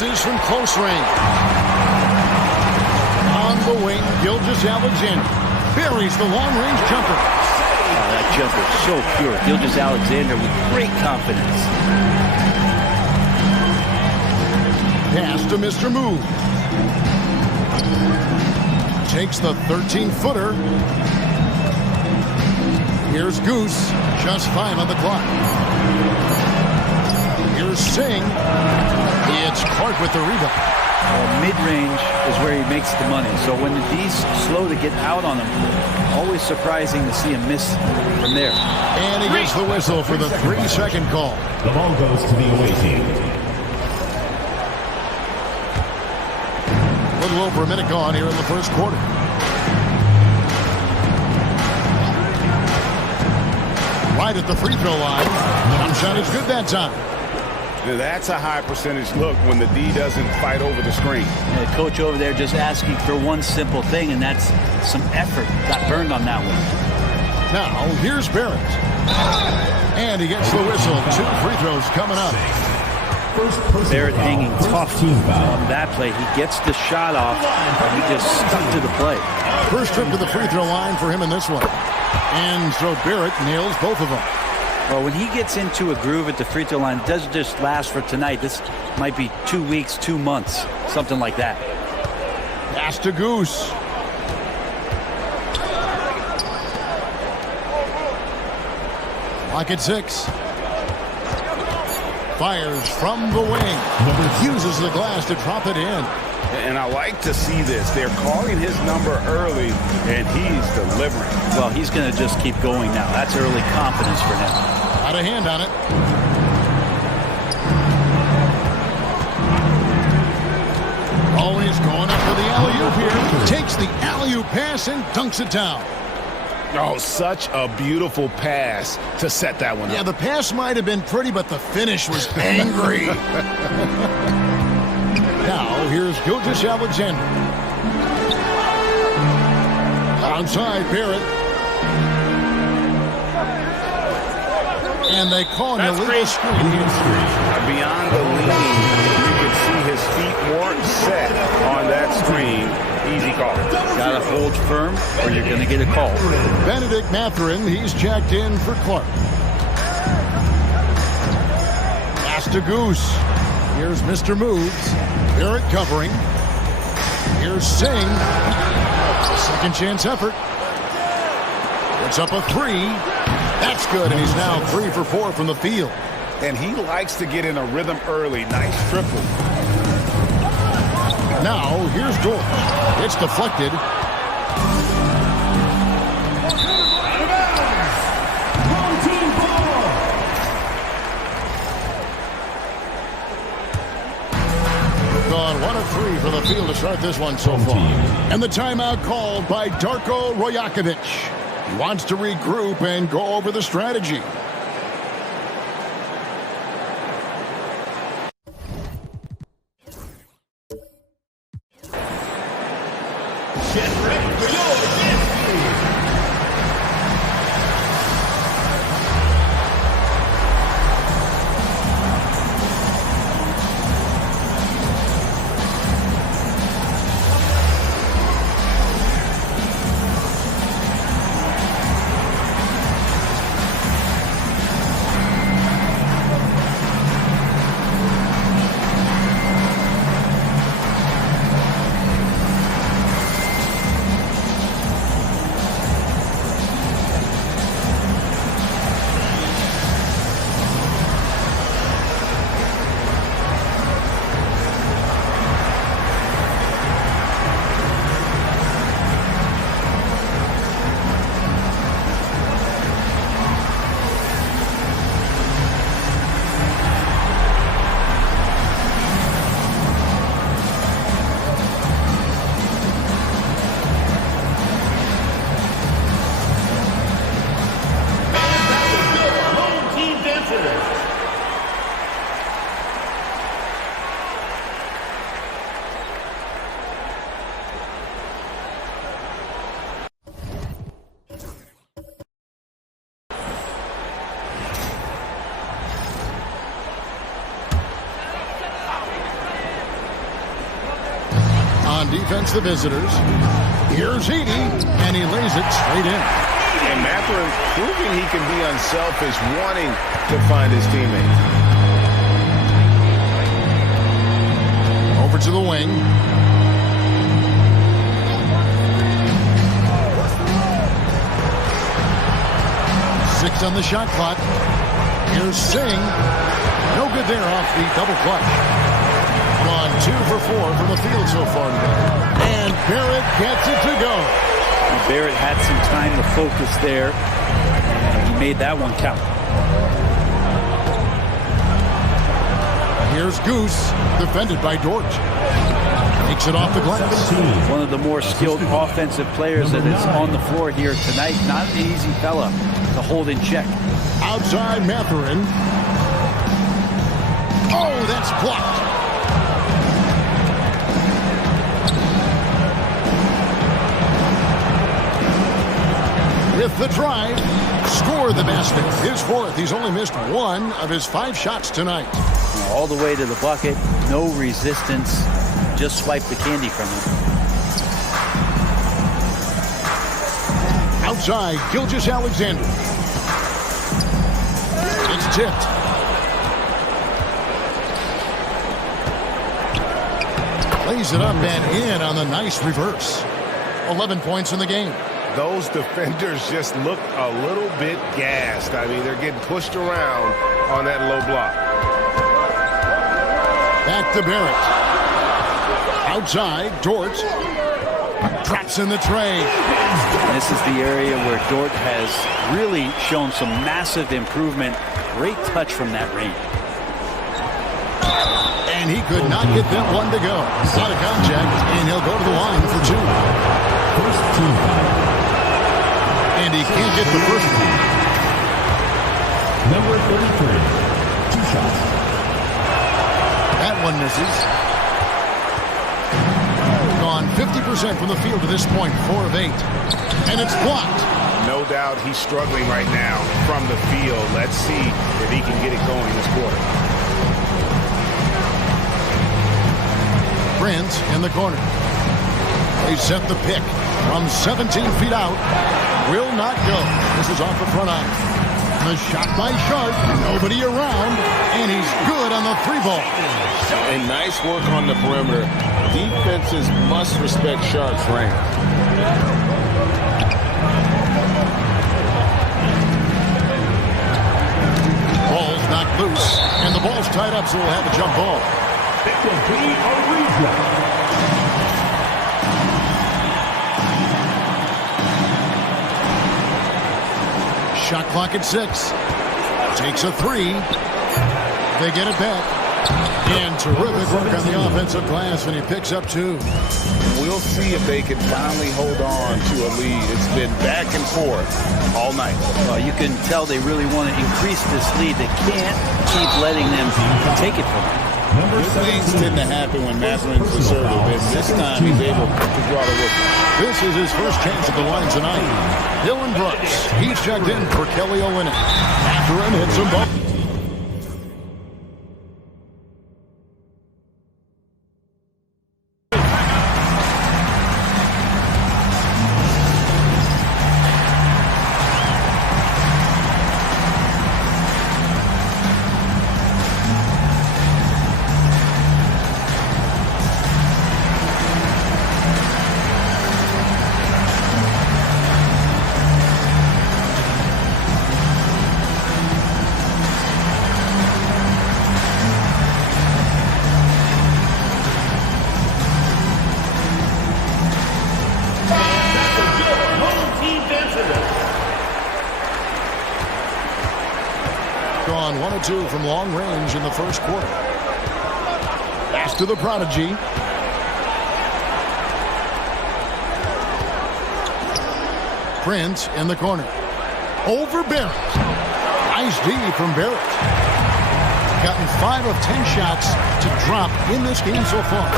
misses from close range. On the wing, Gilgeous-Alexander buries the long-range jumper. Oh, that jumper is so pure. Gilgeous-Alexander with great confidence. Pass to Mr. Move. Takes the 13-footer. Here's Goose. Just 5 on the clock. Here's Singh. It's Clark with the rebound. Well, mid-range is where he makes the money. So when the D's slow to get out on him, always surprising to see him miss from there. And he gets the whistle for the 3-second call. The ball goes to the away team. A little over a minute gone here in the first quarter. Right at the free throw line. Jump shot is good that time. That's a high percentage look when the D doesn't fight over the screen. The coach over there just asking for one simple thing, and that's some effort. Got burned on that one. Now, here's Barrett. And he gets the whistle. 2 free throws coming up. Barrett hanging tough on that play. He gets the shot off, and he just stuck to the play. First trip to the free throw line for him in this one. And so Barrett nails both of them. Well, when he gets into a groove at the free throw line, it doesn't just last for tonight. This might be 2 weeks, 2 months, something like that. Pass to Goose. Lock at 6. Fires from the wing. Uses the glass to drop it in. And I like to see this. They're calling his number early, and he's delivering. Well, he's going to just keep going now. That's early confidence for him. Got a hand on it. Always going up for the alley-oop here. Takes the alley-oop pass and dunks it down. Oh, such a beautiful pass to set that one up. Yeah, the pass might have been pretty, but the finish was angry. Now, here's Gilgeous-Alexander. Outside, Barrett. And they call an illegal screen. Beyond the lean, you can see his feet weren't set on that screen. Easy call. Got to hold firm or you're going to get a call. Benedict Mathurin, he's checked in for Clark. Pass to Goose. Here's Mr. Moves. Barrett covering. Here's Singh. Second chance effort. It's up a 3. That's good, and he's now 3 for 4 from the field. And he likes to get in a rhythm early. Nice triple. Now, here's Dorff. It's deflected. Gone 1 of 3 for the field to start this one so far. And the timeout called by Darko Rojakovic. He wants to regroup and go over the strategy. Get ready for your dance. On defense, the visitors. Here's Edey, and he lays it straight in. And Mathurin proving he can be unselfish, wanting to find his teammates. Over to the wing. Six on the shot clock. Here's Singh. No good there off the double clutch. Gone 2 for 4 from the field so far today. And Barrett gets it to go. Barrett had some time to focus there. And he made that one count. Here's Goose, defended by Dort. Takes it off the glass. One of the more skilled offensive players that is on the floor here tonight. Not an easy fella to hold in check. Outside Mathurin. Oh, that's blocked. With the drive, score the basket. His fourth. He's only missed 1 of his 5 shots tonight. All the way to the bucket. No resistance. Just swipe the candy from him. Outside, Gilgeous-Alexander. It's tipped. Lays it up and in on the nice reverse. 11 points in the game. Those defenders just look a little bit gassed. I mean, they're getting pushed around on that low block. Back to Barrett. Outside, Dort. Drops in the tray. And this is the area where Dort has really shown some massive improvement. Great touch from that range. And he could not get that one to go. Out of contact, and he'll go to the line for 2. First team foul. And he can't get the first one. Number 33. 2 shots. That one misses. Gone 50% from the field to this point, 4 of 8. And it's blocked. No doubt he's struggling right now from the field. Let's see if he can get it going this quarter. Brent in the corner. They set the pick from 17 feet out. Will not go. This is off the front eye. The shot by Sharp. Nobody around. And he's good on the 3-ball. And nice work on the perimeter. Defenses must respect Sharp's range. Ball's knocked loose. And the ball's tied up, so we'll have a jump ball. It will be a replay. Shot clock at 6. Takes a 3. They get it back. And terrific work on the offensive glass, and he picks up 2. We'll see if they can finally hold on to a lead. It's been back and forth all night. Well, you can tell they really want to increase this lead. They can't keep letting them take it from them. Number Good things tend to happen when Mathurin's assertive, and this time he's able to draw the rookie. This is his first chance at the line tonight. Dylan Brooks. He's checked in for Kelly Olynyk. Mathurin hits them both. Gone 1 of 2 from long range in the first quarter. Pass to the prodigy. Prince in the corner. Over Barrett. Nice D from Barrett. Gotten 5 of 10 shots to drop in this game so far.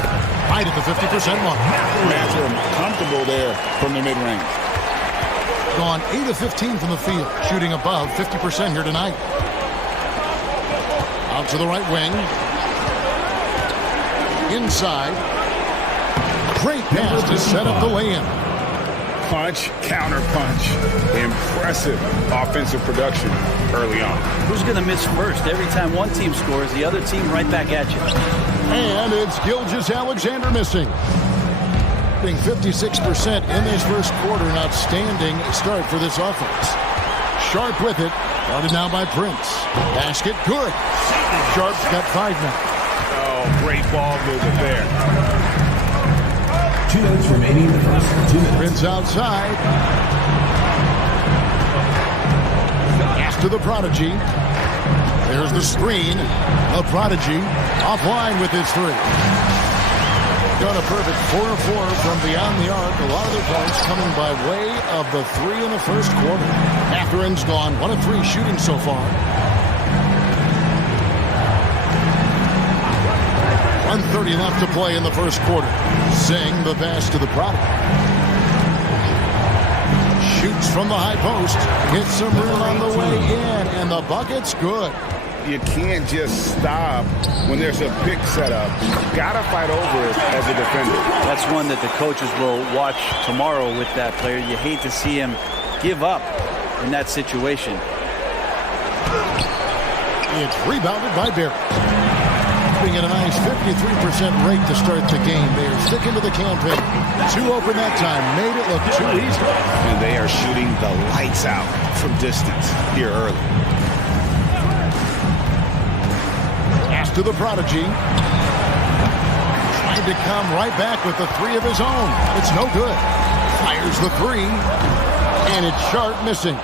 Right at the 50% mark. Mathurin comfortable there from the mid-range. Gone 8 of 15 from the field, shooting above 50% here tonight. Out to the right wing. Inside. Great pass to set up the lay-in. Punch, counter punch. Impressive offensive production early on. Who's going to miss first? Every time one team scores, the other team right back at you. And it's Gilgeous-Alexander missing. Being 56% in this first quarter. An outstanding start for this offense. Sharp with it. Guarded now by Prince. Basket good. Sharp's got 5 now. Oh, great ball movement there. 2 minutes remaining in the first 2 minutes. Prince outside. Pass to the Prodigy. There's the screen. The Prodigy offline with his 3. Got a perfect 4-4 from beyond the arc. A lot of their points coming by way of the 3 in the first quarter. Matherin's gone 1 of 3 shooting so far. 1:30 left to play in the first quarter. Singh the pass to the Prodigy. Shoots from the high post. Gets some rim on the way in, and the bucket's good. You can't just stop when there's a pick set up. You've got to fight over it as a defender. That's one that the coaches will watch tomorrow with that player. You hate to see him give up in that situation. It's rebounded by Barrett. Being at a nice 53% rate to start the game. They are sticking to the campaign. 2 open that time. Made it look too easy. And they are shooting the lights out from distance here early. Pass to the Prodigy. Trying to come right back with the 3 of his own. It's no good. Fires the 3. And it's Sharp missing.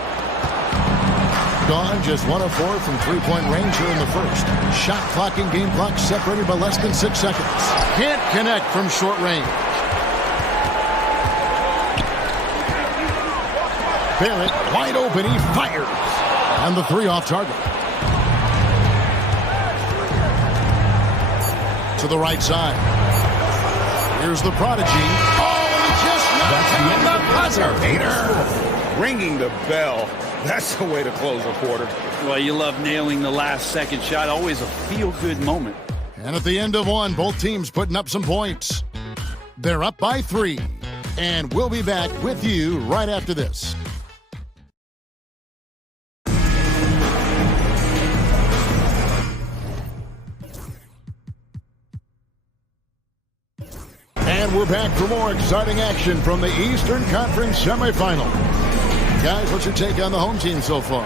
Gone just 1 of 4 from 3-point range here in the first. Shot clock and game clock separated by less than 6 seconds. Can't connect from short range. Barrett wide open. He fires. And the 3 off target. To the right side. Here's the Prodigy. Oh, and he just knocked in the buzzer beater. Ringing the bell. That's the way to close a quarter. Well, you love nailing the last second shot. Always a feel-good moment. And at the end of 1, both teams putting up some points. They're up by 3. And we'll be back with you right after this. And we're back for more exciting action from the Eastern Conference semifinal. Guys, what's your take on the home team so far?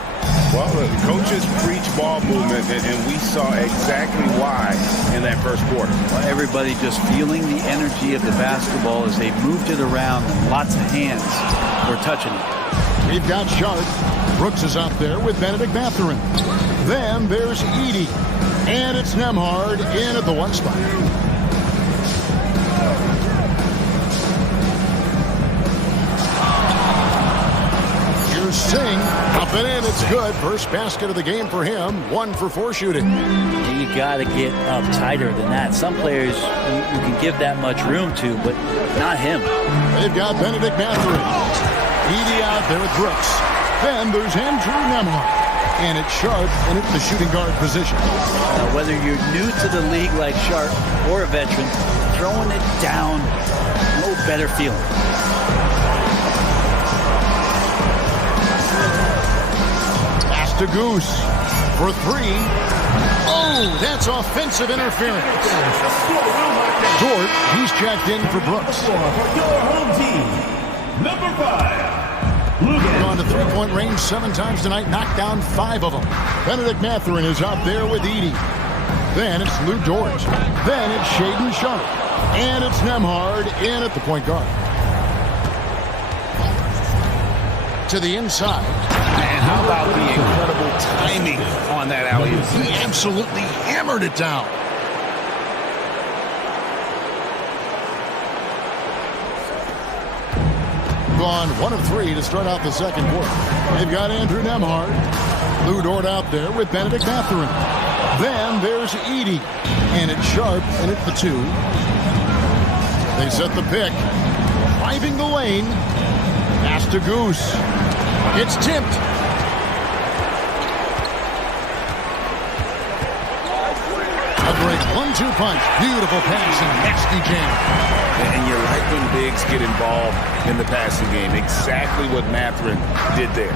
Well, the coaches preach ball movement, and we saw exactly why in that first quarter. Well, everybody just feeling the energy of the basketball as they moved it around. Lots of hands were touching it. We've got Sharp. Brooks is out there with Benedict Mathurin. Then there's Edey. And it's Nembhard in at the 1 spot. Singh up and in. It's good. First basket of the game for him. 1 for 4 shooting. You got to get up tighter than that. Some players you can give that much room to, but not him. They've got Benedict Mathurin. Edey out there with Brooks. Then there's Andrew Nembhard. And it's Sharp in at the shooting guard position. Whether you're new to the league like Sharp or a veteran, throwing it down, no better feeling. To Goose for 3. Oh, that's offensive interference. Dort, he's checked in for Brooks. For your home team, number 5. Gone to 3-point range 7 times tonight, knocked down 5 of them. Benedict Mathurin is out there with Edey. Then it's Lou Dort. Then it's Shaedon Sharp. And it's Nembhard in at the point guard. To the inside. And how about the incredible timing on that alley-oop? He absolutely hammered it down. Gone 1 of 3 to start out the second quarter. They've got Andrew Nembhard. Lou Dort out there with Benedict Mathurin. Then there's Edey. And it's Sharp in at the 2. They set the pick. Driving the lane. Pass to Goose. It's tipped. A great 1-2 punch. Beautiful pass and nasty jam. And you like when bigs get involved in the passing game. Exactly what Mathurin did there.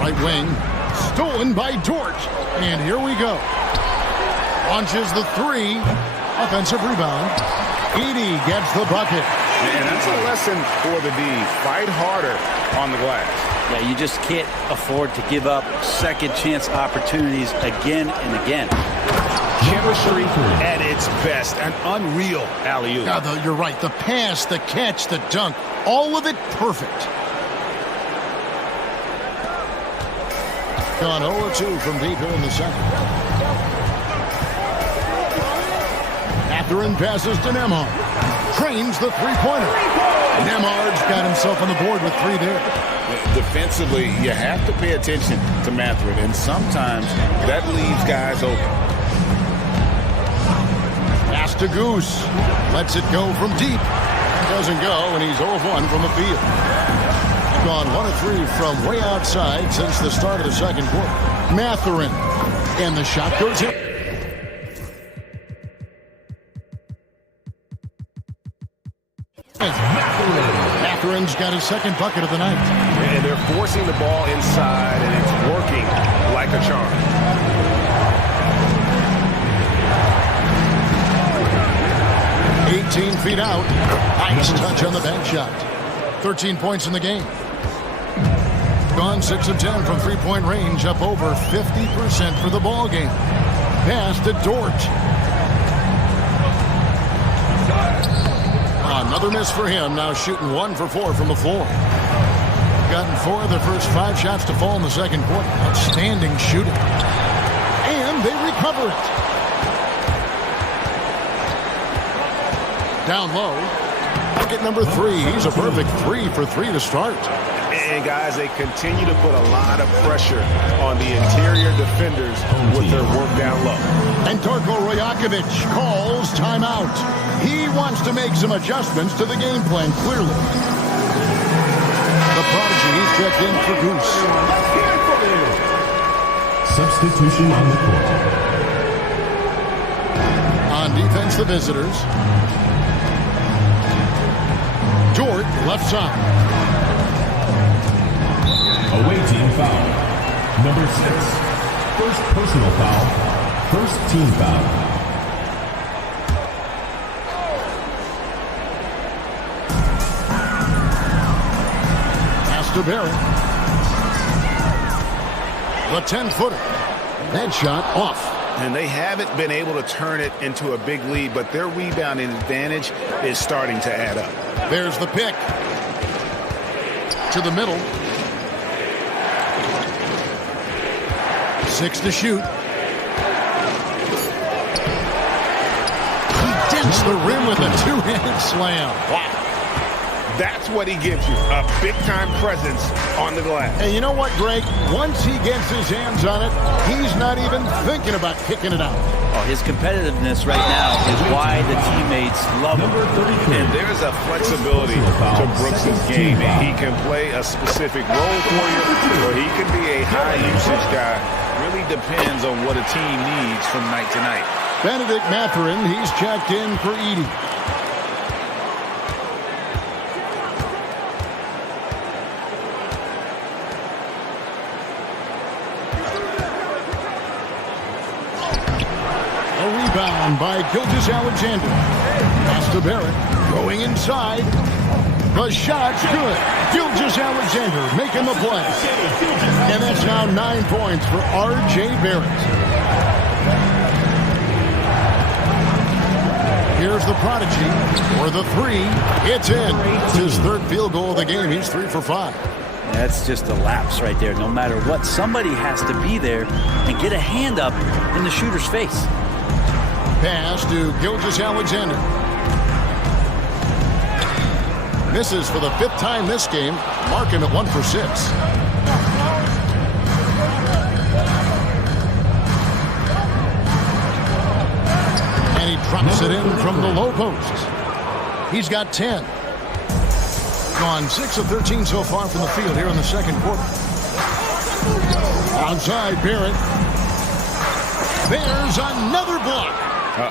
Right wing. Stolen by Dort. And here we go. Launches the 3. Offensive rebound. Edey gets the bucket. And that's a lesson for the D. Fight harder on the glass. Yeah, you just can't afford to give up second chance opportunities again and again. Chemistry at its best. An unreal alley-oop. Yeah, you're right. The pass, the catch, the dunk, all of it perfect. Gone 0-2 from deep here in the second. Mathurin passes to Nembhard. Trains the three-pointer. Nembhard's got himself on the board with 3 there. Defensively, you have to pay attention to Mathurin, and sometimes that leaves guys open. Pass to Goose. Lets it go from deep. Doesn't go, and he's 0-1 from the field. Gone 1-3 from way outside since the start of the second quarter. Mathurin. And the shot goes in. Mathurin's got his second bucket of the night. And they're forcing the ball inside, and it's working like a charm. $18 feet out. Nice touch on the bank shot. 13 points in the game. Gone 6 of 10 from three-point range, up over 50% for the ball game. Pass to Dort. Another miss for him. Now shooting 1 for 4 from the floor. Gotten 4 of the first 5 shots to fall in the second quarter. Outstanding shooting. And they recover it. Down low. Bucket number 3. He's a perfect 3 for 3 to start. And guys, they continue to put a lot of pressure on the interior defenders with their work down low. And Darko Rajakovic calls timeout. He wants to make some adjustments to the game plan, clearly. The prodigy, he's checked in for Goose. Substitution on the court. On defense, the visitors. Dort, left side. Away team foul. Number 6. First personal foul. First team foul. Pass to Barrett. The 10-footer. That shot off. And they haven't been able to turn it into a big lead, but their rebounding advantage is starting to add up. There's the pick. To the middle. 6 to shoot. He dents the rim with a 2-handed slam. Wow. That's what he gives you, a big-time presence on the glass. And you know what, Greg? Once he gets his hands on it, he's not even thinking about kicking it out. Oh, his competitiveness right now is why the teammates love him. And there's a flexibility to Brooks' game. He can play a specific role for you, or he can be a high-usage guy. Really depends on what a team needs from night to night. Benedict Mathurin, he's checked in for Edey. A rebound by Gilgeous-Alexander. Pass to Barrett. Going inside. The shot's good. Gilgeous-Alexander making the play. And that's now 9 points for R.J. Barrett. Here's the prodigy for the 3. It's in. It's his 3rd field goal of the game. He's 3 for 5. That's just a lapse right there. No matter what, somebody has to be there and get a hand up in the shooter's face. Pass to Gilgeous-Alexander. Misses for the 5th time this game. Mark him at 1 for 6. And he drops it in from the low post. He's got 10. Gone 6 of 13 so far from the field here in the second quarter. Outside, Barrett. There's another block.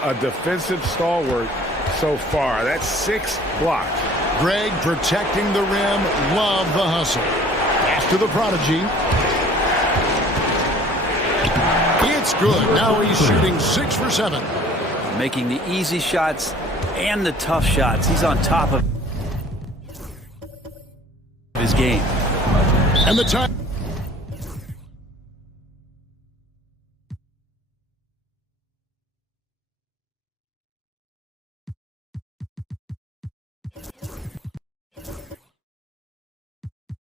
A defensive stalwart so far. That's 6 blocks. Greg protecting the rim. Love the hustle. Pass to the prodigy. It's good. Now he's shooting 6 for 7. Making the easy shots and the tough shots. He's on top of his game. And the time.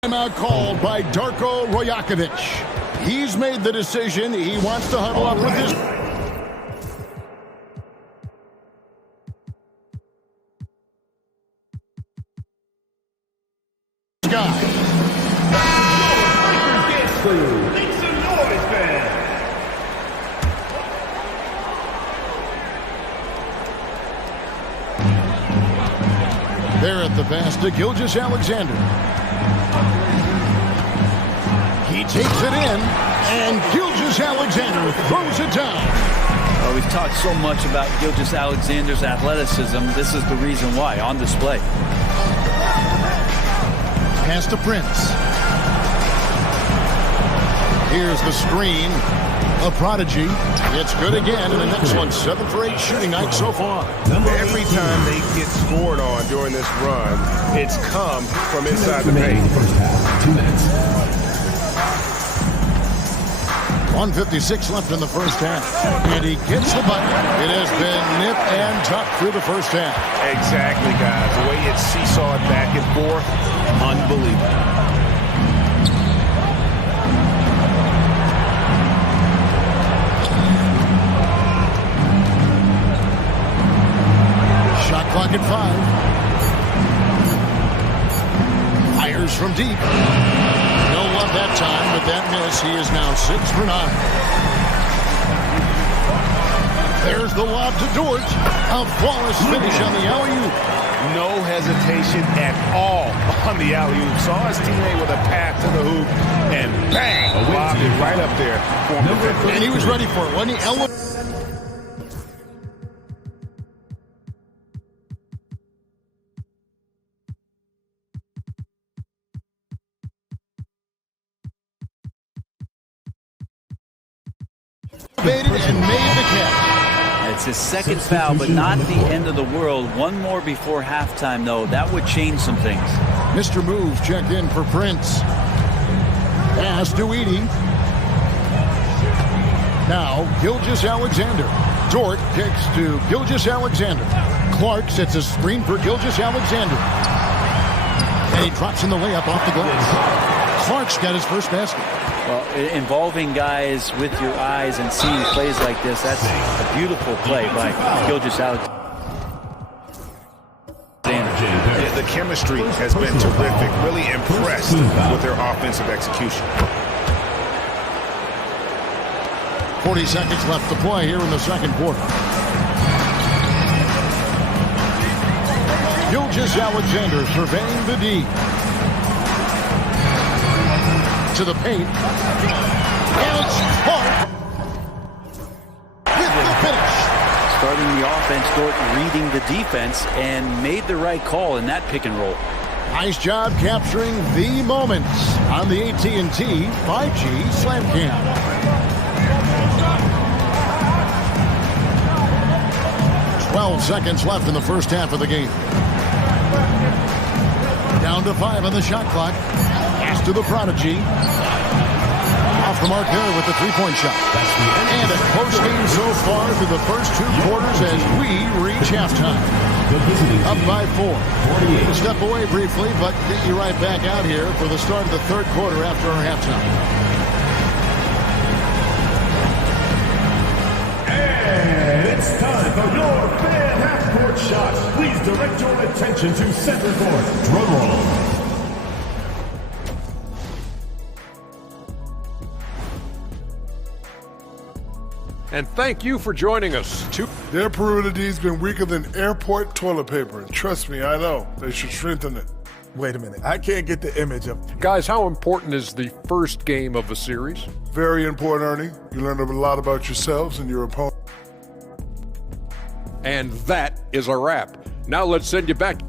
Timeout called by Darko Rojakovic. He's made the decision. He wants to huddle up with this guy. Make some noise, man. There at the pass to Gilgeous-Alexander. He takes it in, and Gilgeous-Alexander throws it down. We've talked so much about Gilgeous-Alexander's athleticism. This is the reason why, on display. Pass to Prince. Here's the screen. A prodigy. It's good again, and the next one 7 for 8 shooting night so far. Every time they get scored on during this run, it's come from inside the paint. 2 minutes. 1:56 left in the first half. And he gets the bucket. It has been nip and tuck through the first half. Exactly, guys. The way it's seesawed back and forth, unbelievable. Shot clock at 5. Fires from deep. No love that time, but that miss. He is now 6 for 9. There's the lob to Dort. A flawless finish on the alley-oop. No hesitation at all on the alley-oop. Saw his teammate with a pass to the hoop, and bang! Lobbed it right up there. And he was ready for it, wasn't he? And made the catch. It's his second foul, but not the end of the world. One more before halftime, though. That would change some things. Mr. Moves checked in for Prince. Pass to Edey. Now Gilgeous-Alexander. Dort kicks to Gilgeous-Alexander. Clark sets a screen for Gilgeous-Alexander. And he drops in the layup off the glass. Clark's got his first basket. Well, involving guys with your eyes and seeing plays like this, that's a beautiful play by Gilgeous-Alexander. The chemistry has been terrific. Really impressed with their offensive execution. 40 seconds left to play here in the second quarter. Gilgeous-Alexander surveying the D. To the paint. And it's Clark with the finish. Starting the offense, Dort reading the defense, and made the right call in that pick and roll. Nice job capturing the moments on the AT&T 5G Slam Cam. Twelve seconds left in the first half of the game. Down to 5 on the shot clock. Pass to the prodigy. Off the mark there with the three-point shot. And a close game so far through the first 2 quarters as we reach halftime. Up by 4. We'll step away briefly, but get you right back out here for the start of the third quarter after our halftime. And it's time for your fan half-court shots. Please direct your attention to center court. Drum roll. And thank you for joining us. Their perimeter D's been weaker than airport toilet paper. And trust me, I know. They should strengthen it. Wait a minute. I can't get the image of. Guys, how important is the first game of a series? Very important, Ernie. You learn a lot about yourselves and your opponent. And that is a wrap. Now let's send you back.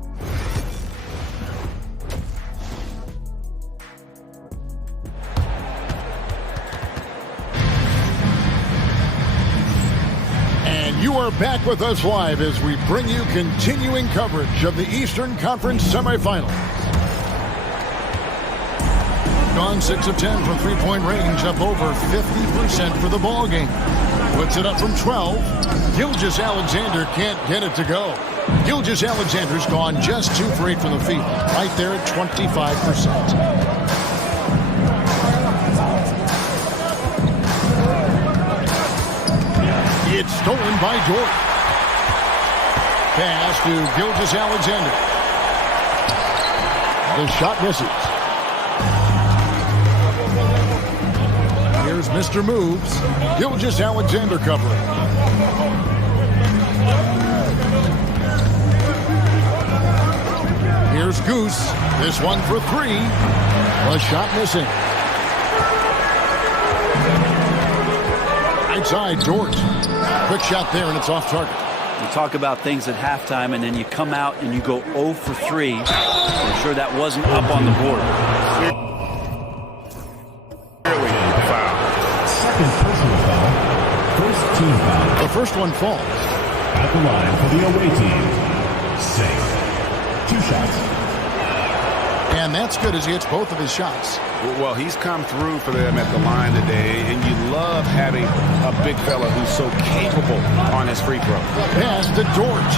You are back with us live as we bring you continuing coverage of the Eastern Conference semifinals. Gone 6 of 10 from three-point range, up over 50% for the ball game. Puts it up from 12. Gilgeous-Alexander can't get it to go. Gilgeous-Alexander's gone just 2 for 8 from the field, right there at 25%. It's stolen by Dort. Pass to Gilgeous-Alexander. The shot misses. Here's Mr. Moves. Gilgeous-Alexander covering. Here's Goose. This one for 3. The shot missing. Right side, Dort. Quick shot there, and it's off target. You talk about things at halftime, and then you come out and you go 0 for 3. I'm sure that wasn't up on the board. Foul. Second personal foul. First team foul. The first one falls. At the line for the away team. Singh. 2 shots. And that's good as he hits both of his shots. Well, he's come through for them at the line today, and you love having a big fella who's so capable on his free throw. Pass to Dort.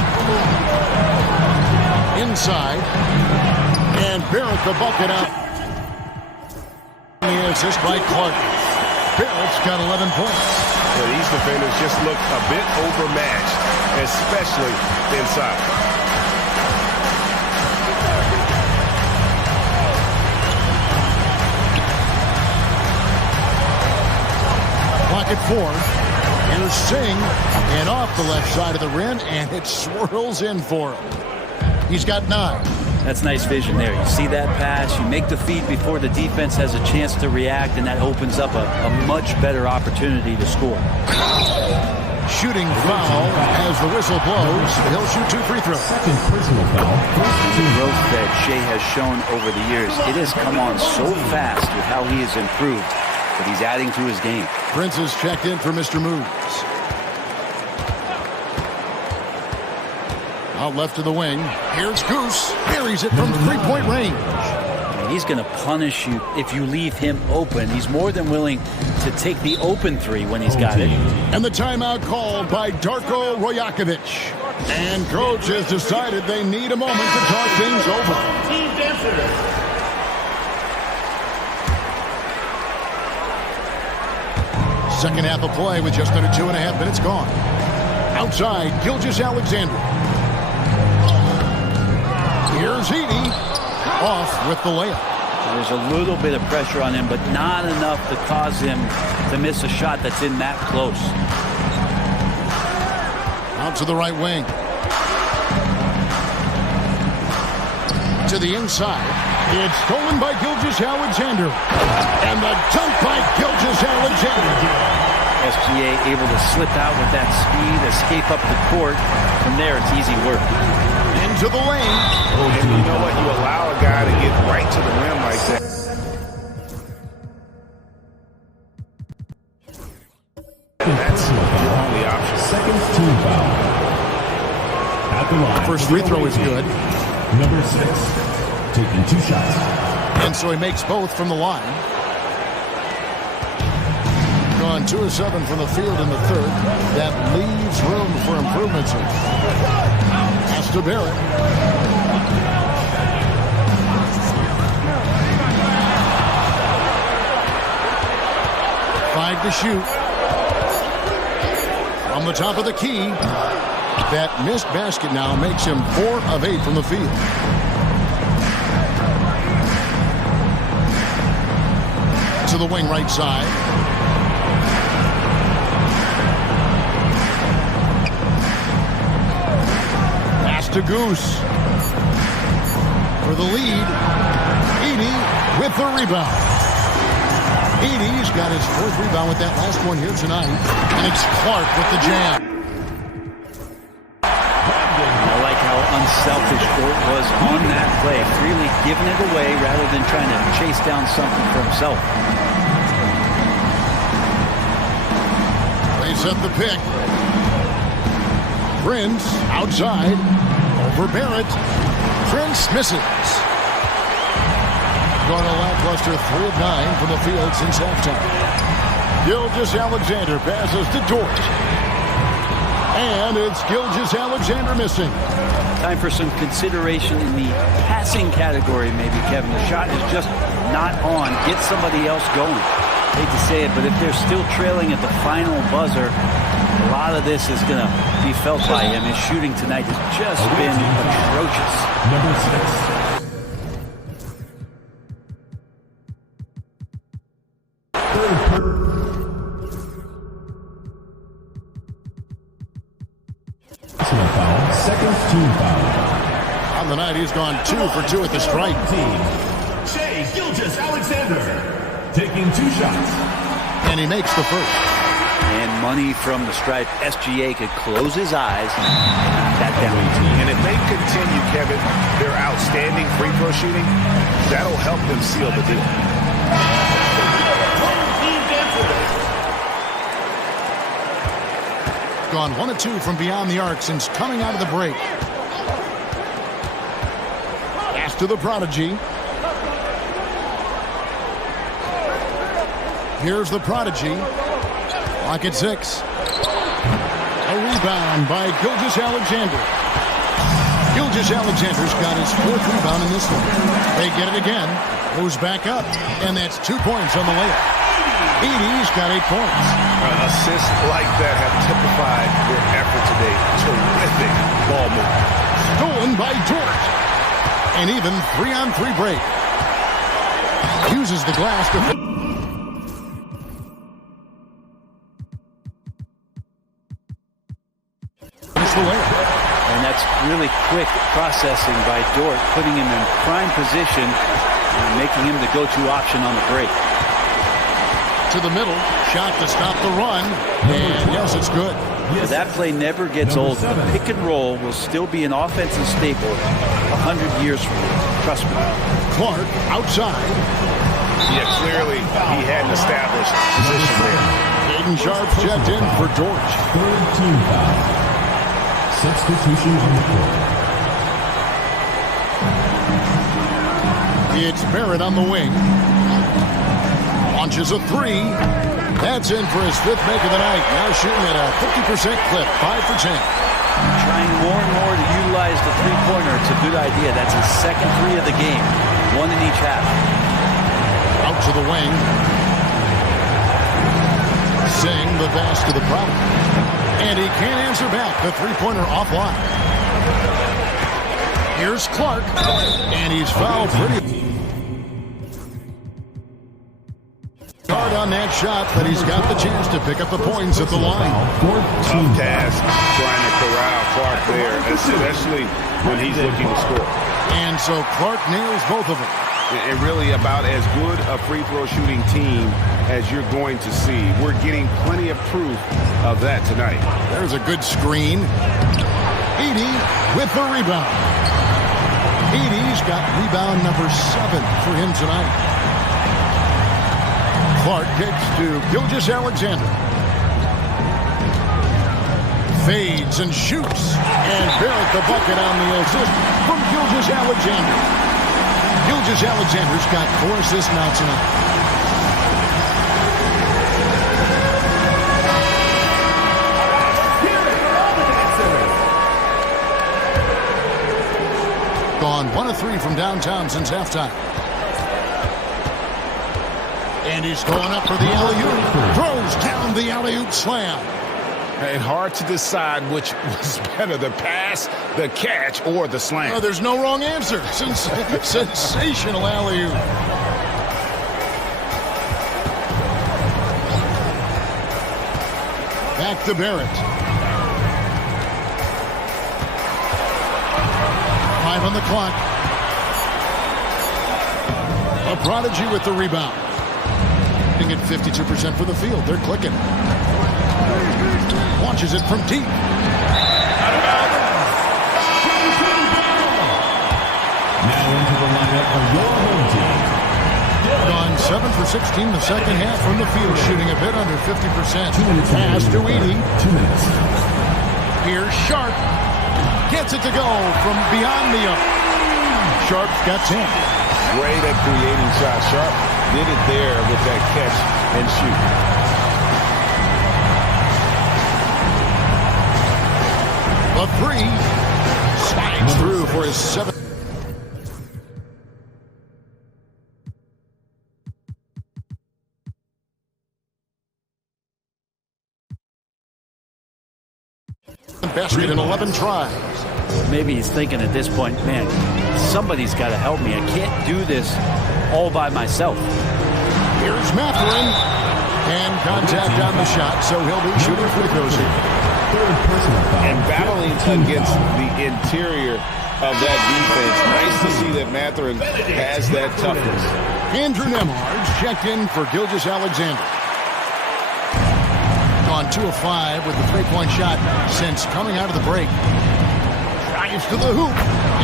Inside. And Barrett the bucket out. The assist by Clark. Barrett's got 11 points. Well, these defenders just look a bit overmatched, especially inside. Clock at 4. Here's Singh, and off the left side of the rim, and it swirls in for him. He's got 9. That's nice vision there. You see that pass, you make the feed before the defense has a chance to react, and that opens up a much better opportunity to score. Shooting foul as the whistle blows. He'll shoot 2 free throws. Second personal foul. The growth that Shea has shown over the years, it has come on so fast with how he has improved, but he's adding to his game. Prince is checked in for Mr. Moves. Out left to the wing. Here's Goose. Buries it from 3-point range. He's going to punish you if you leave him open. He's more than willing to take the open 3 when he's got it. And the timeout called by Darko Rojakovic. And coach has decided they need a moment to talk things over. Team defender. Second half of play with just under 2.5 minutes gone. Outside, Gilgeous-Alexander. Here's Edey. Off with the layup. There's a little bit of pressure on him, but not enough to cause him to miss a shot that's in that close. Out to the right wing. To the inside. It's stolen by Gilgeous-Alexander. And the dunk by Gilgeous-Alexander. SGA able to slip out with that speed, escape up the court. From there, it's easy work. Into the lane. And you know what? You allow a guy to get right to the rim like that. That's your only option. Second team foul. At the line. First free throw is good. Number 6. Taking 2 shots. And so he makes both from the line. Gone 2 of 7 from the field in the third. That leaves room for improvements. Pass to Barrett. Five to shoot. From the top of the key. That missed basket now makes him 4 of 8 from the field. To the wing right side. Pass to Goose. for the lead. Edey with the rebound. Edey's got his 4th rebound with that last one here tonight. And it's Clark with the jam. I like how unselfish Dort was on that play, freely giving it away rather than trying to chase down something for himself. They set the pick. Prince outside over Barrett. Prince misses. Going a lackluster 3 of 9 from the field since halftime. Gilgeous-Alexander passes to Dort. And it's Gilgeous-Alexander missing. Time for some consideration in the passing category, maybe, Kevin. The shot is just not on. Get somebody else going. Hate to say it, but if they're still trailing at the final buzzer, a lot of this is going to be felt by him. His shooting tonight has just been atrocious. Number 6. Second team foul. On the night, he's gone 2 for 2 at the strike. Shai Gilgeous-Alexander taking 2 shots. And he makes the first. And money from the stripe. SGA could close his eyes and knock that down. And if they continue, Kevin, their outstanding free throw shooting, that'll help them seal the deal. Gone 1 of 2 from beyond the arc since coming out of the break. Pass to the prodigy. Here's the prodigy. Lock at 6. A rebound by Gilgeous-Alexander. Gilgeous-Alexander's got his 4th rebound in this one. They get it again. Moves back up. And that's 2 points on the layup. Edey's got 8 points. Assists like that have typified their effort today. Terrific ball movement. Stolen by Dort. And even 3-on-3 break. Uses the glass to finish the layup. And that's really quick processing by Dort, putting him in prime position and making him the go-to option on the break. To the middle, shot to stop the run, and yes, it's good. That play never gets old. The pick and roll will still be an offensive staple 100 years from now. Trust me. Clark outside. Yeah, clearly he had an established position there. Caden Sharp checked in for Dort. 3rd team foul. Substitution on the court. It's Barrett on the wing. Launches a 3. That's in for his 5th make of the night. Now shooting at a 50% clip, 5 for 10. Trying more and more to utilize the three-pointer. It's a good idea. That's his 2nd 3 of the game. 1 in each half. Out to the wing. Singh the pass to the problem. And he can't answer back. The three-pointer offline. Here's Clark. And he's fouled pretty hard on that shot, but he's got the chance to pick up the points at the line. Tough task trying to corral Clark there, especially when he's looking to score. And so Clark nails both of them. And really about as good a free throw shooting team as you're going to see. We're getting plenty of proof of that tonight. There's a good screen. Edey with the rebound. Edey's got rebound number 7 for him tonight. Clark kicks to Gilgeous-Alexander. Fades and shoots. And Barrett the bucket on the assist from Gilgeous-Alexander. Gilgeous-Alexander's got 4 assists now tonight. Gone 1 of 3 from downtown since halftime. And he's going up for the alley-oop. Throws down the alley-oop slam. And hard to decide which was better, the pass, the catch, or the slam. Oh, there's no wrong answer. Sensational alley-oop. Back to Barrett. 5 on the clock. The Prodigy with the rebound. At 52% for the field. They're clicking. Launches it from deep. Now into the lineup for your home team. Gone 7 for 16 the second half from the field, shooting a bit under 50%. 2 minutes. Pass to Edey. 2 minutes. Here's Sharp. Gets it to go from beyond the arc. Sharp's got 10. Great at creating shots. Sharp did it there with that catch and shoot. The three slides through for his 7th. Basket in 11 tries. Maybe he's thinking at this point, man, somebody's got to help me. I can't do this all by myself. Here's Mathurin. And contact on the shot, so he'll be shooting free throws here. And battling against the interior of that defense. Nice to see that Mathurin has that toughness. Andrew Nembhard's checked in for Gilgeous-Alexander. Gone 2 of 5 with the three-point shot since coming out of the break. Drives to the hoop.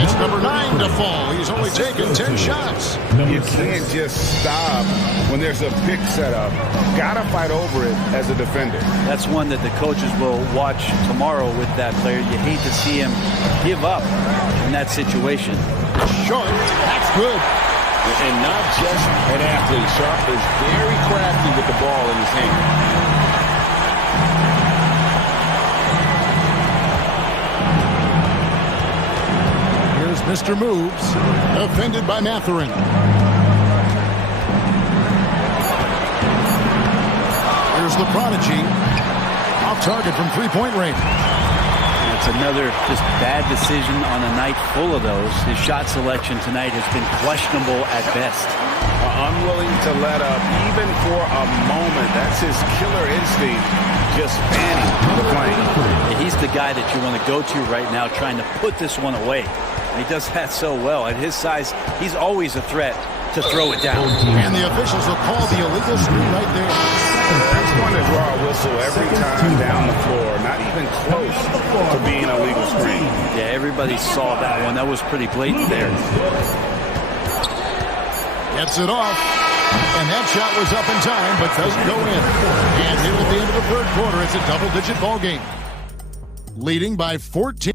It's number 9 to fall. He's only taken 10 shots. You can't just stop when there's a pick set up. Gotta fight over it as a defender. That's one that the coaches will watch tomorrow with that player. You hate to see him give up in that situation. Sharp, that's good. And not just an athlete. Sharp is very crafty with the ball in his hand. Mr. Moves, defended by Mathurin. Here's the Prodigy, off target from three-point range. It's another just bad decision on a night full of those. His shot selection tonight has been questionable at best. Unwilling to let up, even for a moment. That's his killer instinct, just fanning the plane. He's the guy that you want to go to right now, trying to put this one away. He does that so well. At his size, he's always a threat to throw it down. And the officials will call the illegal screen right there. That's going to draw a whistle every time down the floor. Not even close to being a legal screen. Yeah, everybody saw that one. That was pretty blatant there. Gets it off. And that shot was up in time, but doesn't go in. And here at the end of the third quarter, it's a double-digit ball game. Leading by 14.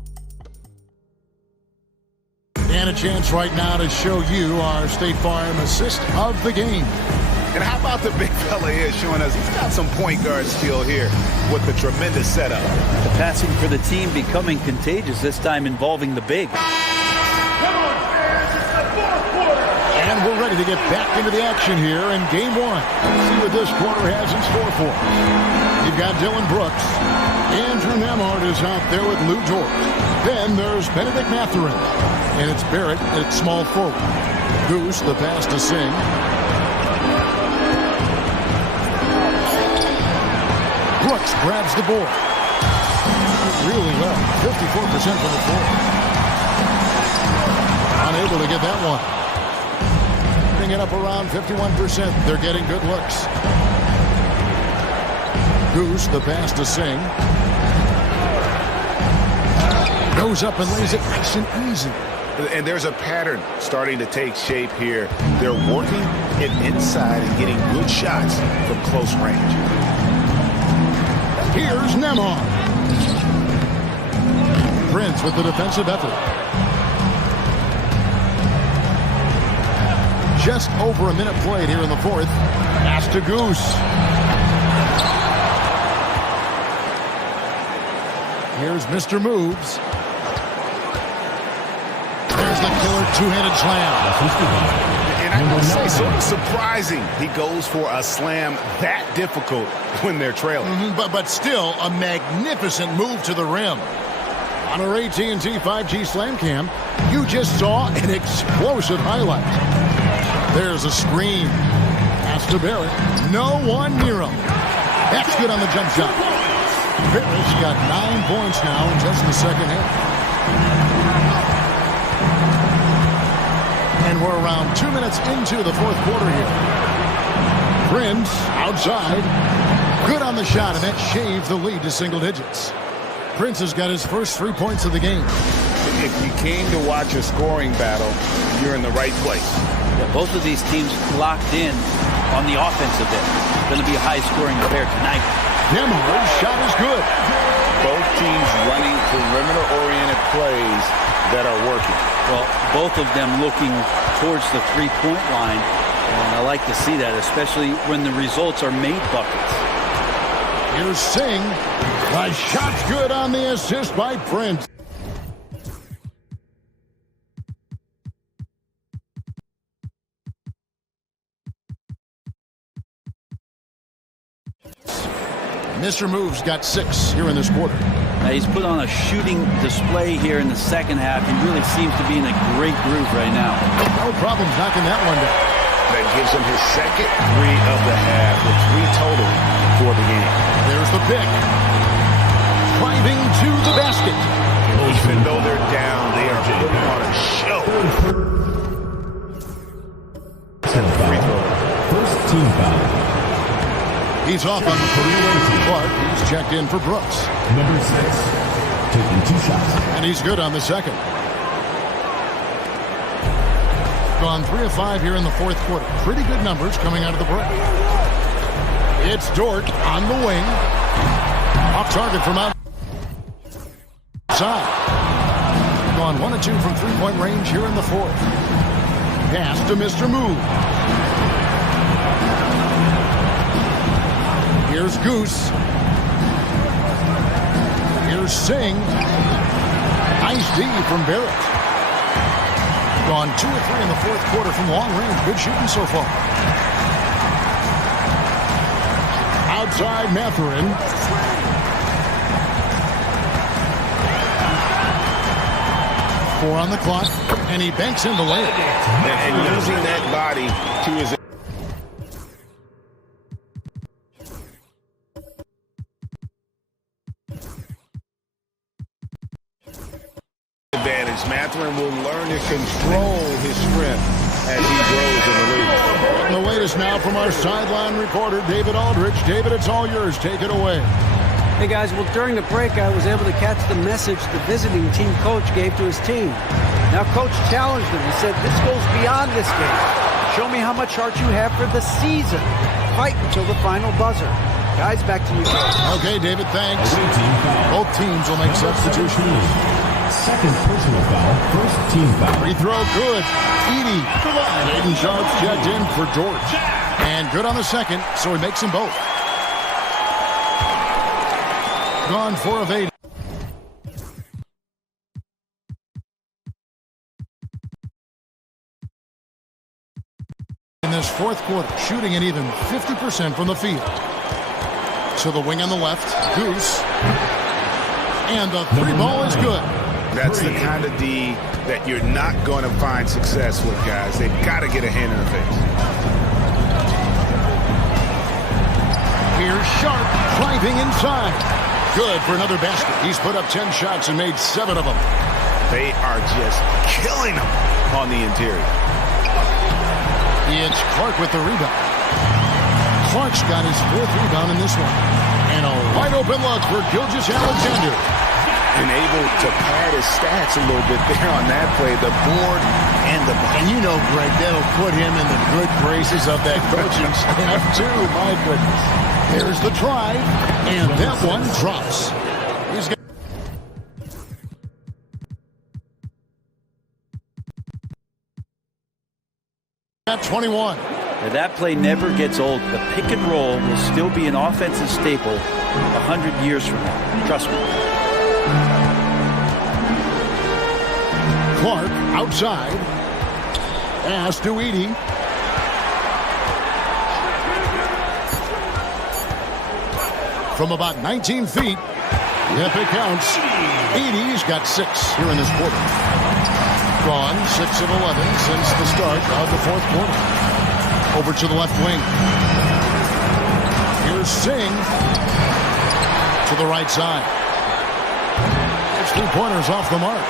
And a chance right now to show you our State Farm assist of the game. And how about the big fella here showing us he's got some point guard skill here with the tremendous setup. The passing for the team becoming contagious, this time involving the big. And we're ready to get back into the action here in game 1. See what this quarter has in store for us. You've got Dylan Brooks. Andrew Nembhard is out there with Lou George. Then there's Benedict Mathurin. And it's Barrett at small forward. Goose, the pass to Singh. Brooks grabs the board. Really well. 54% from the floor. Unable to get that one. Bring it up around 51%. They're getting good looks. Goose, the pass to Singh. Goes up and lays it nice and easy. And there's a pattern starting to take shape here. They're working it inside and getting good shots from close range. Here's Nembhard. Prince with the defensive effort. Just over a minute played here in the fourth. Pass to Goose. Here's Mr. Moves. There's the killer two-handed slam. And I must say, sort of surprising he goes for a slam that difficult when they're trailing. But still a magnificent move to the rim. On our AT&T 5G Slam Cam, you just saw an explosive highlight. There's a screen. Pass to Barrett. No one near him. That's good on the jump shot. Barrett's got 9 points now in just the second half. And And we're around 2 minutes into the fourth quarter here. Prince outside. Good on the shot, and that shaved the lead to single digits. Prince has got his first 3 points of the game. If you came to watch a scoring battle, you're in the right place. Yeah, both of these teams locked in on the offensive end. It's going to be a high-scoring affair tonight. Demar's shot is good. Both teams running perimeter-oriented plays that are working. Well, both of them looking towards the three-point line. And I like to see that, especially when the results are made buckets. Here's Singh. The shot's good on the assist by Prince. Mr. Moves got 6 here in this quarter. Now he's put on a shooting display here in the second half. He really seems to be in a great groove right now. No problems knocking that one down. That gives him his second 3 of the half, with 3 total for the game. There's the pick. Driving to the basket. Even though they're down, they are putting on a show. First team foul. He's off on the perimeter. Clark, he's checked in for Brooks. Number 6, taking 2 shots. And he's good on the second. Gone 3 of 5 here in the fourth quarter. Pretty good numbers coming out of the break. It's Dort on the wing. Off target from outside. Gone 1 of 2 from three-point range here in the fourth. Pass to Mr. Move. Here's Goose. Here's Singh. Nice D from Barrett. Gone 2 of 3 in the fourth quarter from long range. Good shooting so far. Outside Mathurin. Four on the clock, and he banks in the layup. And using that body to his advantage. Mathurin will learn to control his strength as he grows in the league. And the latest now from our sideline reporter, David Aldridge. David, it's all yours. Take it away. Hey guys, well during the break I was able to catch the message the visiting team coach gave to his team. Now coach challenged him. He said, this goes beyond this game. Show me how much heart you have for the season. Fight until the final buzzer. Guys, back to you. Okay, David, thanks. Both teams will make substitutions. Second personal foul, first team foul. Free throw, good. Edey. Aiden Sharp's checked in for Dort. And good on the second, so he makes them both. Gone 4 of 8. In this fourth quarter, shooting an even 50% from the field. To the wing on the left, Goose. And the 3 ball is good. That's the kind of D that you're not going to find success with, guys. They've got to get a hand in the face. Here's Sharp driving inside. Good for another basket. He's put up 10 shots and made 7 of them. They are just killing them on the interior. It's Clark with the rebound. Clark's got his 4th rebound in this one. And a wide open look for Gilgeous-Alexander. And able to pad his stats a little bit there on that play. The board and the ball. And you know, Greg, that'll put him in the good graces of that coaching staff, too. My goodness. There's the drive, and that one drops. He's got at 21. Now, that play never gets old. The pick and roll will still be an offensive staple 100 years from now. Trust me. Clark outside. Pass to Edey. From about 19 feet. Yep, it counts. Edey's got 6 here in this quarter. Gone 6 of 11 since the start of the fourth quarter. Over to the left wing. Here's Singh to the right side. His 3-pointers off the mark.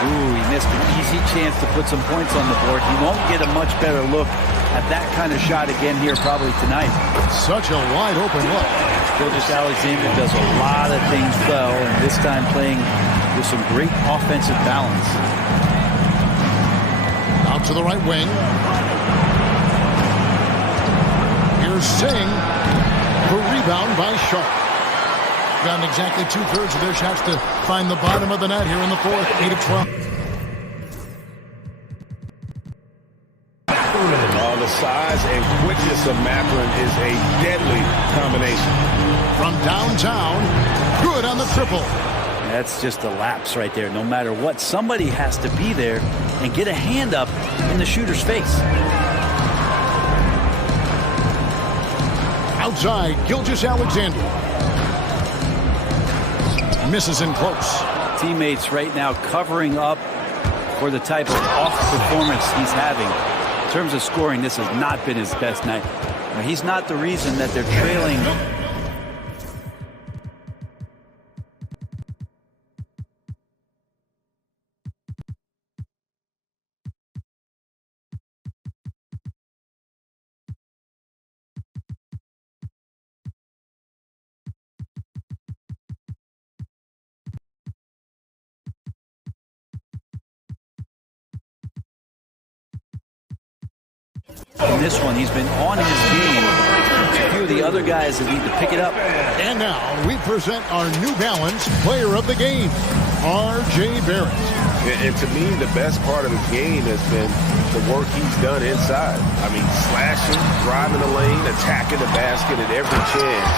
Ooh, he missed an easy chance to put some points on the board. He won't get a much better look at that kind of shot again here probably tonight. Such a wide open look. Gilgeous-Alexander does a lot of things well, and this time playing with some great offensive balance. Out to the right wing. Here's Singh. The rebound by Sharp. Gotten exactly 2/3 of their shots to find the bottom of the net here in the fourth. 8 of 12. The size and quickness of Mathurin is a deadly combination. From downtown, good on the triple. That's just a lapse right there. No matter what, somebody has to be there and get a hand up in the shooter's face. Outside, Gilgeous-Alexander. Misses in close. Teammates right now covering up for the type of off performance he's having. In terms of scoring, this has not been his best night. Now, he's not the reason that they're trailing. In this one, he's been on his game. A few of the other guys that need to pick it up. And now we present our New Balance Player of the Game, R.J. Barrett. And to me, the best part of the game has been the work he's done inside. I mean, slashing, driving the lane, attacking the basket at every chance.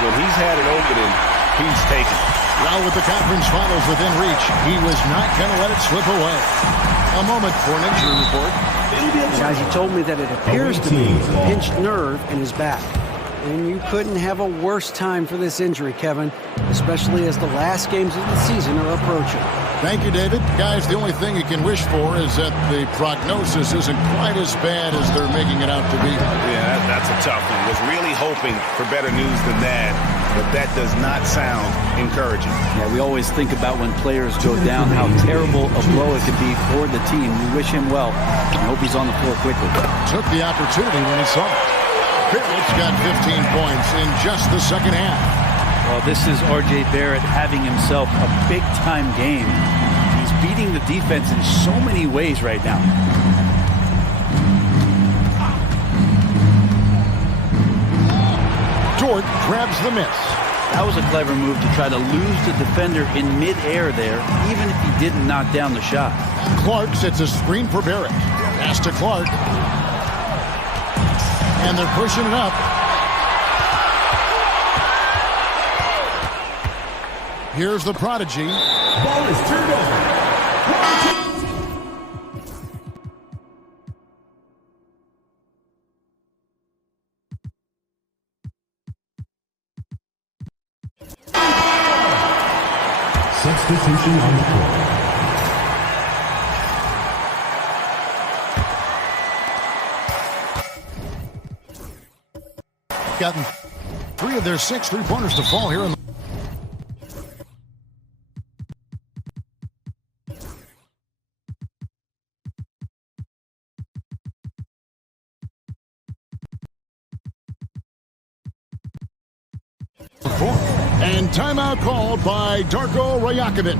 When he's had an opening, he's taken it. Now with the conference finals within reach, he was not going to let it slip away. A moment for an injury report. Guys, he told me that it appears to be a pinched nerve in his back. And you couldn't have a worse time for this injury, Kevin, especially as the last games of the season are approaching. Thank you, David. Guys, the only thing you can wish for is that the prognosis isn't quite as bad as they're making it out to be. Yeah, that's a tough one. Was really hoping for better news than that, but that does not sound encouraging. Yeah, we always think about when players go down, how terrible a blow it could be for the team. We wish him well. I hope he's on the floor quickly. Took the opportunity when he saw it. Barrett's got 15 points in just the second half. Well, this is R.J. Barrett having himself a big-time game. He's beating the defense in so many ways right now. Dort grabs the miss. That was a clever move to try to lose the defender in midair there, even if he didn't knock down the shot. Clark sets a screen for Barrett. Pass to Clark. And they're pushing it up. Here's the prodigy. Ball is turned over. Substitution on the court. Gotten 3 of their 6 3-pointers to fall here in the and timeout called by Darko Rajakovic.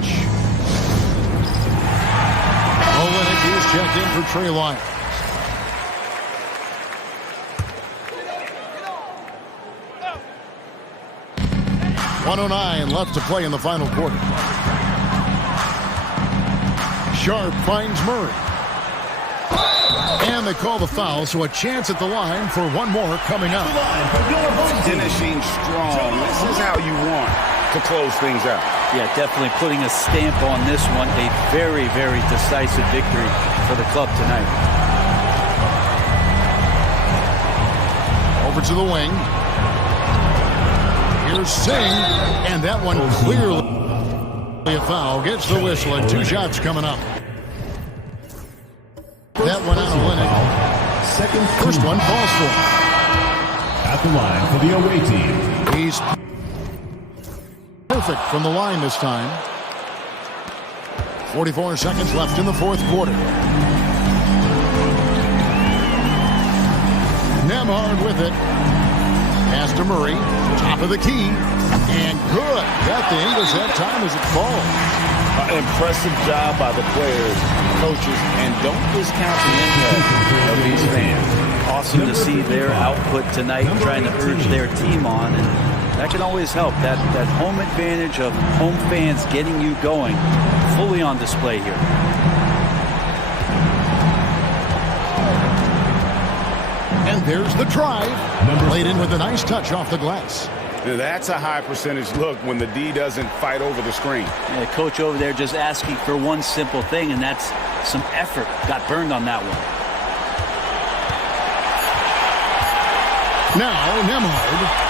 Olenek is checked in for Trey Lyons. .109 left to play in the final quarter. Sharp finds Murray. And they call the foul, so a chance at the line for one more coming up. Finishing strong. This is how you want to close things out. Yeah, definitely putting a stamp on this one. A very, very decisive victory for the club tonight. Over to the wing. Here's Singh, and that one clearly a foul. Gets the whistle, and 2 shots coming up. That one out of Olenek. First one falls for him. At the line for the away team. He's perfect from the line this time. 44 seconds left in the fourth quarter. Nembhard with it. Pass to Murray. Top of the key. And good. Got the English that time as it falls. Impressive job by the players, coaches, and don't discount the impact of these fans. Awesome to see their output tonight, trying to urge their team on, and that can always help. That home advantage of home fans getting you going, fully on display here. And there's the drive. Played in with a nice touch off the glass. Now that's a high percentage look when the D doesn't fight over the screen. Yeah, coach over there just asking for one simple thing, and that's some effort. Got burned on that one. Now Nembhard.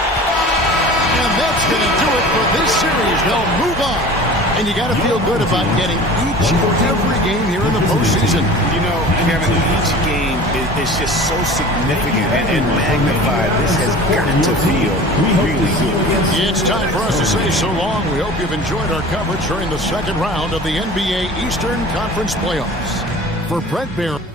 And that's going to do it for this series. They'll move on. And you got to feel good about getting each and every game here in the postseason. You know, Kevin, each game is just so significant and magnified. This has got to feel really good. It's time for us to say so long. We hope you've enjoyed our coverage during the second round of the NBA Eastern Conference Playoffs. For Brett Barron.